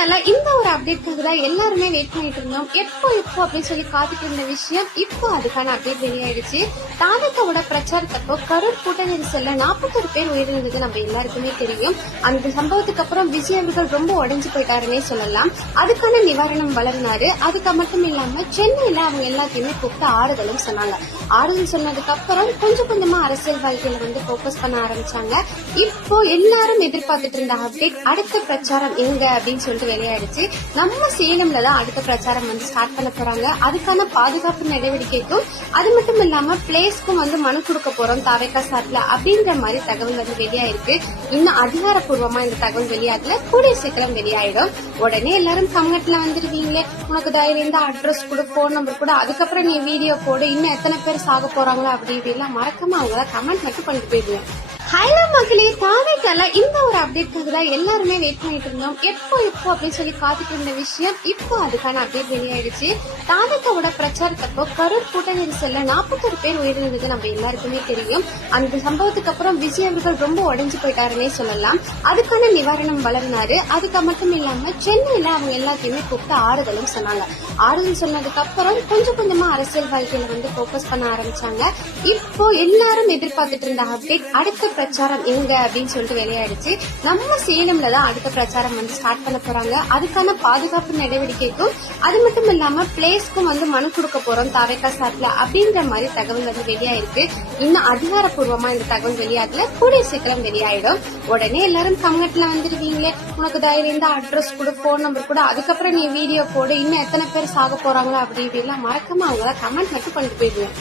தாவேக்கால இந்த ஒரு அப்டேட்காக தான் எல்லாருமே வெயிட் பண்ணிட்டு இருந்தோம். எப்போ அப்படின்னு சொல்லி காத்துட்டு இருந்த விஷயம் இப்போ அதுக்கான அப்டேட் வெளியாயிடுச்சு. தாவேக்காவோட பிரச்சாரத்தப்போ கரூர் கூட்ட நெரிசல்ல 41 பேர் உயிரிழந்தது நம்ம எல்லாருக்குமே தெரியும். அந்த சம்பவத்துக்கு அப்புறம் விஜய் அவர்கள் ரொம்ப உடைஞ்சு போயிட்டாருன்னே சொல்லலாம். அதுக்கான நிவாரணம் வழங்கினாரு. அதுக்கு மட்டும் இல்லாம சென்னையில அவங்க எல்லாத்தையுமே கூப்பிட்டு ஆறுதலும் சொன்னாங்க. ஆறுதல் சொன்னதுக்கு அப்புறம் கொஞ்சம் கொஞ்சமா அரசியல் வாழ்க்கையில வந்து போக்கஸ் பண்ண ஆரம்பிச்சாங்க. இப்போ எல்லாரும் எதிர்பார்த்துட்டு இருந்த அப்டேட் அடுத்த பிரச்சாரம் எங்க அப்படின்னு சொல்லிட்டு வெளியாயிடுச்சு. நம்ம சேலம்ல தான் அடுத்த பிரச்சாரம் வந்து ஸ்டார்ட் பண்ண போறாங்க. அதுக்கான பாதுகாப்பு நடவடிக்கைக்கும் அது மட்டும் இல்லாம பிளேஸ்க்கும் வந்து மனு கொடுக்க போறோம் தாவேக்கா சார்பில் அப்படின்ற மாதிரி தகவல் வந்து வெளியாயிருக்கு. இன்னும் அதிகாரப்பூர்வமா இந்த தகவல் வெளியாகல, கூடிய சீக்கிரம் வெளியாயிடும். உடனே எல்லாரும் கமெண்ட்ல வந்துருவீங்களே, உனக்கு தைரியம் இருந்தா அட்ரஸ் கூட போன் நம்பர் கூட, அதுக்கப்புறம் நீ வீடியோ போடு, இன்னும் எத்தனை பேர் சாக போறாங்களோ அப்படி இப்படிலாம் மறக்காம அவங்கள கமெண்ட் மட்டும் பண்ணிட்டு போயிடுவேன். ஹலோ மக்களே, தாவேக்கால இந்த ஒரு அப்டேட்காக தான் எல்லாருமே வெயிட் பண்ணிட்டு இருந்தோம். எப்போ அப்படின்னு சொல்லி காத்துட்டு இருந்த விஷயம் இப்போ அதுக்கான அப்டேட் வெளியாயிடுச்சு. தாவேக்காவோட பிரச்சாரத்தப்போ கரூர் கூட்ட நெரிசல்ல 41 பேர் உயிரிழந்தது நம்ம எல்லாருக்குமே தெரியும். அந்த சம்பவத்துக்கு அப்புறம் விஜய் அவர்கள் ரொம்ப உடைஞ்சு போயிட்டாருன்னே சொல்லலாம். அதுக்கான நிவாரணம் வழங்கினாரு. அதுக்கு மட்டும் இல்லாம சென்னையில அவங்க எல்லாத்தையுமே கூப்பிட்டு ஆறுதலும் சொன்னாங்க. ஆறுதல் சொன்னதுக்கு அப்புறம் கொஞ்சம் கொஞ்சமா அரசியல் வாழ்க்கையில வந்து போக்கஸ் பண்ண ஆரம்பிச்சாங்க. இப்போ எல்லாரும் எதிர்பார்த்துட்டு இருந்த அப்டேட் அடுத்த பிரச்சாரம் எங்க அப்படின்னு சொல்லிட்டு வெளியாயிடுச்சு. நம்ம சேலம்ல தான் அடுத்த பிரச்சாரம் வந்து ஸ்டார்ட் பண்ண போறாங்க. அதுக்கான பாதுகாப்பு நடவடிக்கைக்கும் அது மட்டும் இல்லாம பிளேஸ்க்கும் வந்து மனு கொடுக்க போறோம் தாவேக்கா சார்பில் அப்படின்ற மாதிரி தகவல் வந்து வெளியாயிருக்கு. இன்னும் அதிகாரப்பூர்வமா இந்த தகவல் வெளியாகல, கூடிய சீக்கிரம் வெளியாயிடும். உடனே எல்லாரும் கமெண்ட்ல வந்துருவீங்களே, உனக்கு தைரியம் இருந்தா அட்ரஸ் கூட போன் நம்பர் கூட, அதுக்கப்புறம் நீ வீடியோ போடு, இன்னும் எத்தனை பேர் சாக போறாங்களோ அப்படி இப்படிலாம் மறக்காம அவங்கள கமெண்ட் மட்டும் பண்ணிட்டு போயிடுவேன்.